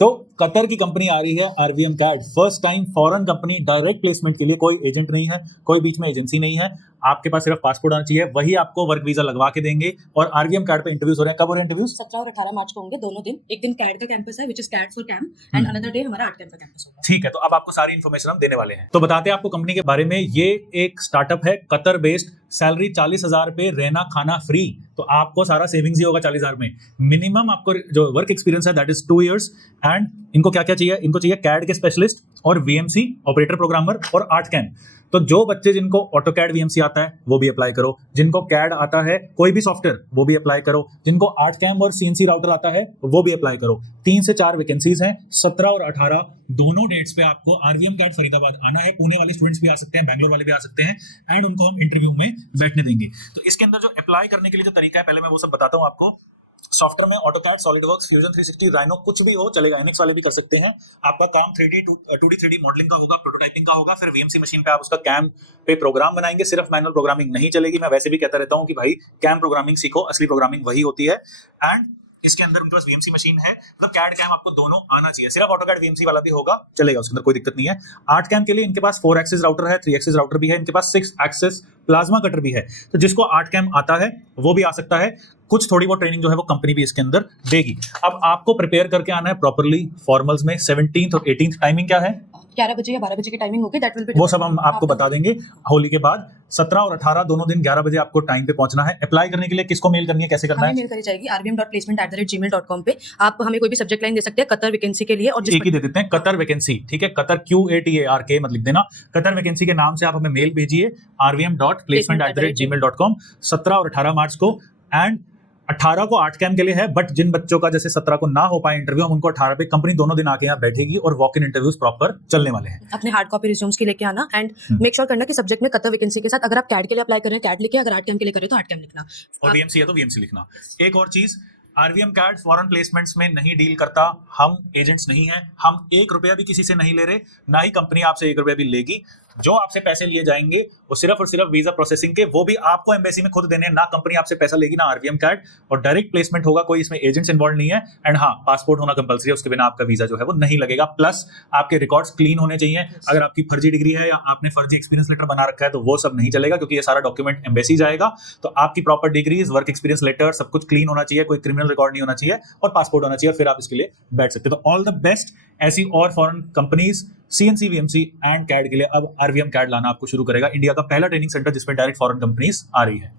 तो कतर की कंपनी आ रही है RVM CAD, first time foreign company, direct placement के लिए कोई एजेंट नहीं है, कोई बीच में एजेंसी नहीं है, आपके पास सिर्फ पासपोर्ट आना चाहिए, वही आपको वर्क वीजा लगवा के देंगे। और आरवीएम कैड पे इंटरव्यूज हो रहे हैं, कब हो रहे हैं इंटरव्यूज? 17 और 18 मार्च को होंगे, दोनों दिन। एक दिन कैड का कैंपस है which is CAD for camp and another day हमारा आर्ट कैंप का कैंपस होगा। ठीक है, तो अब आपको सारी इन्फॉर्मेशन हम देने वाले हैं। तो बताते हैं आपको कंपनी के बारे में। ये एक स्टार्टअप है कतर बेस्ड, सैलरी 40,000 पे, रहना खाना फ्री, तो आपको सारा सेविंग्स ही होगा 40,000 में। मिनिमम आपको जो वर्क एक्सपीरियंस है दैट इज 2 years। एंड इनको क्या क्या चाहिए? इनको चाहिए कैड के स्पेशलिस्ट और वीएमसी ऑपरेटर प्रोग्रामर और आर्ट कैम। तो जो बच्चे जिनको ऑटोकैड वीएमसी आता है वो भी अप्लाई करो, जिनको कैड आता है कोई भी सॉफ्टवेयर वो भी अप्लाई करो, जिनको आर्ट कैम और सीएनसी राउटर आता है वो भी अप्लाई करो। 3 से 4 वैकेंसीज हैं, 17 और 18 दोनों डेट्स पे आपको आरवीएम कैड फरीदाबाद आना है। पुणे वाले स्टूडेंट्स भी आ सकते हैं, बैंगलोर वाले भी आ सकते हैं, एंड उनको हम इंटरव्यू में बैठने देंगे। तो इसके अंदर जो अप्लाई करने के लिए जो तरीका है, पहले मैं वो सब बताता हूँ आपको। सॉफ्टवेयर में ऑटोकैड, सॉलिडवर्क्स, फ्यूजन 360, राइनो, कुछ भी हो चलेगा, एनएक्स वाले भी कर सकते हैं। आपका काम 3D 2D 3D मॉडलिंग का होगा, प्रोटोटाइपिंग का होगा, फिर वीएमसी मशीन पे आप उसका कैम पे प्रोग्राम बनाएंगे। सिर्फ मैनुअल प्रोग्रामिंग नहीं चलेगी, मैं वैसे भी कहता रहता हूं कि भाई कैम प्रोग्रामिंग सीखो, असली प्रोग्रामिंग वही होती है। एंड इसके अंदर उनके पास वीएमसी मशीन है, मतलब कैड कैम आपको दोनों आना चाहिए। सिर्फ ऑटोकैड वीएमसी वाला भी होगा चलेगा, उसके अंदर कोई दिक्कत नहीं है। आर्ट कैम के लिए इनके पास 4 एक्सिस राउटर है, 3 एक्सिस राउटर भी है, इनके पास 6 एक्सिस प्लाज्मा कटर भी है। तो जिसको आर्ट कैम आता है वो भी आ सकता है। कुछ थोड़ी बहुत ट्रेनिंग जो है वो कंपनी भी इसके अंदर देगी। अब आपको प्रिपेयर करके आना है प्रॉपर्ली फॉर्मल्स में। 17th और 18th टाइमिंग क्या है? 11 बजे या 12 बजे की टाइमिंग होगी, दैट विल बी वो सब हम आपको बता देंगे होली के बाद। 17 और 18 दोनों दिन 11 बजे आपको टाइम पे पहुंचना है। अप्लाई करने के लिए किसको मेल करनी है, कैसे करना है? मेल करी जाएगी rvm.placement@gmail.com पे। आप हमें कोई भी सब्जेक्ट लाइन दे सकते हैं कतर वैकेंसी के लिए, और एक ही दे देते हैं, कतर वैकेंसी, ठीक है? कतर QATARK मत लिख देना, कतर वैकेंसी के नाम से आप हमें मेल भेजिए rvm.placement@gmail.com 17 और 18 मार्च को। एंड 18 को आर्ट कैम के लिए है, बट जिन बच्चों का जैसे 17 को ना हो पाए इंटरव्यू, हम उनको 18 पे कंपनी दोनों दिन आके यहाँ बैठेगी और वॉक इन इंटरव्यूज प्रॉपर चलने वाले हैं। अपने हार्ड कॉपी रिज्यूम्स की लेके आना, एंड मेक श्योर करना कि सब्जेक्ट में कतर वैकेंसी के साथ, अगर आप कैड के लिए अप्लाई कर रहे हैं कैड लिखे, अगर आर्ट कैम के लिए कर रहे हो तो आर्ट कैम लिखना, और वीएमसी है तो वीएमसी लिखना। एक और चीज, आरवीएम कैड फॉरेन प्लेसमेंट्स में नहीं डील करता, हम एजेंट्स नहीं हैं, हम 1 रुपया भी किसी से नहीं ले रहे, ना ही कंपनी आपसे 1 रुपया भी लेगी। जो आपसे पैसे लिए जाएंगे वो सिर्फ और सिर्फ वीजा प्रोसेसिंग के, वो भी आपको एम्बेसी में खुद देने हैं, ना कंपनी आपसे पैसा लेगी ना आरवीएम कैड। और डायरेक्ट प्लेसमेंट होगा, कोई इसमें एजेंट्स इन्वॉल्व नहीं है। एंड हाँ, पासपोर्ट होना कंपलसरी है, उसके बिना आपका वीजा जो है वो नहीं लगेगा। प्लस आपके रिकॉर्ड्स क्लीन होने चाहिए। अगर आपकी फर्जी डिग्री है या आपने फर्जी एक्सपीरियंस लेटर बना रखा है तो वो सब नहीं चलेगा, क्योंकि ये सारा डॉक्यूमेंट एम्बेसी जाएगा। तो आपकी proper degrees, work experience letter, सब कुछ क्लीन होना चाहिए, कोई क्रिमिनल रिकॉर्ड नहीं होना चाहिए, और पासपोर्ट होना चाहिए, और फिर आप इसके लिए बैठ सकते हो। तो ऑल द बेस्ट। ऐसी और foreign companies CNC, VMC and CAD के लिए अब आरवीएम कैड लाना आपको शुरू करेगा, इंडिया का पहला ट्रेनिंग सेंटर जिसमें डायरेक्ट फॉरेन कंपनीज आ रही है।